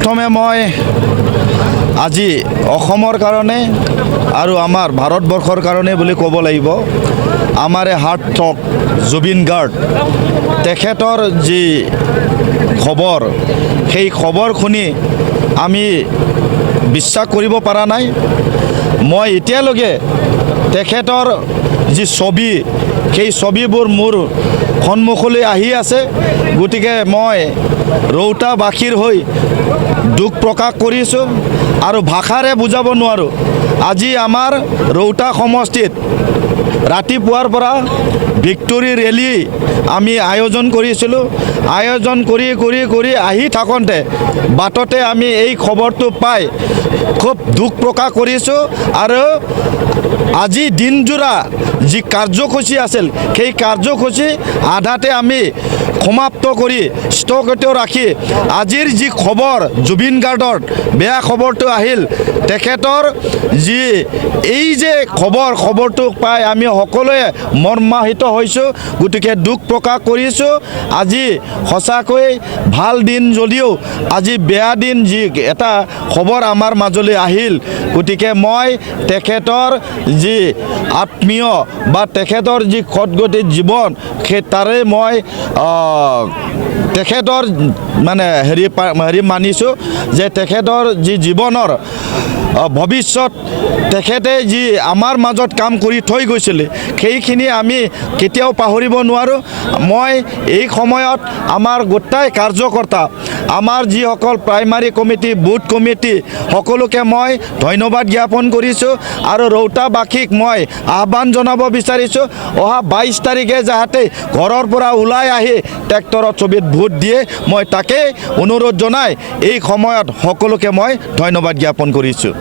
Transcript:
प्रथमे मैं আজি অসমৰ কাৰণে আৰু আমাৰ ভাৰতবৰ্ষৰ কাৰণে বুলি ক'ব লাগিব আমাৰে হাৰ্ট থ্ৰব জুবিন গাৰ্গ তেখেতৰ যি খবৰ সেই খবৰ শুনি আমি বিশ্বাস কৰিব পৰা নাই মই এতিয়ালৈকে তেখেতৰ যি ছবি সেই ছবিবোৰ মোৰ সন্মুখলৈ আহি আছে গতিকে মই ৰৌতাবাসীৰ হৈ দুখ প্ৰকাশ কৰিছোঁ আৰু ভাষাৰে বুজাব নোৱাৰোঁ আজি আমাৰ ৰৌতা সমষ্টিত ৰাতিপুৱাৰ পৰা ভিক্টৰী ৰেলী আমি আয়োজন কৰিছিলোঁ আয়োজন কৰি আহি থাকোঁতে বাটতে আমি এই খবৰটো পাই খুব দুখ প্ৰকাশ কৰিছোঁ আৰু আজি দিনজোৰা যি কাৰ্যসূচী আছিল সেই কাৰ্যসূচী আধাতে আমি সমাপ্ত কৰি স্থগিত ৰাখি আজিৰ যি খবৰ জুবিন গাৰ্গৰ বেয়া খবৰটো আহিল তেখেতৰ যি এই যে খবৰটো পাই আমি সকলোৱে মৰ্মাহিত হৈছোঁ গতিকে দুখ প্ৰকাশ কৰিছোঁ আজি সঁচাকৈ ভাল দিন যদিও আজি বেয়া দিন যি এটা খবৰ আমাৰ মাজলৈ আহিল গতিকে মই তেখেতৰ যি আত্মীয় বা তেখেতৰ যি খটগতি জীৱন সেই তাৰে মই তেখেতৰ মানে হেৰি মানিছোঁ যে তেখেতৰ যি জীৱনৰ ভৱিষ্যত তেখেতে যি আমাৰ মাজত কাম কৰি থৈ গৈছিলে সেইখিনি আমি কেতিয়াও পাহৰিব নোৱাৰোঁ মই এই সময়ত আমাৰ গোটাই কাৰ্যকৰ্তা আমাৰ যিসকল প্ৰাইমাৰী কমিটি বুথ কমিটি সকলোকে মই ধন্যবাদ জ্ঞাপন কৰিছোঁ আৰু ৰৌতাবাসীক মই আহ্বান জনাব বিচাৰিছোঁ অহা 22 তাৰিখে যাতে ঘৰৰ পৰা ওলাই আহি ট্ৰেক্টৰৰ ছবিত ভোট দিয়ে মই তাকে অনুৰোধ জনাই এই সময়ত সকলোকে মই ধন্যবাদ জ্ঞাপন কৰিছোঁ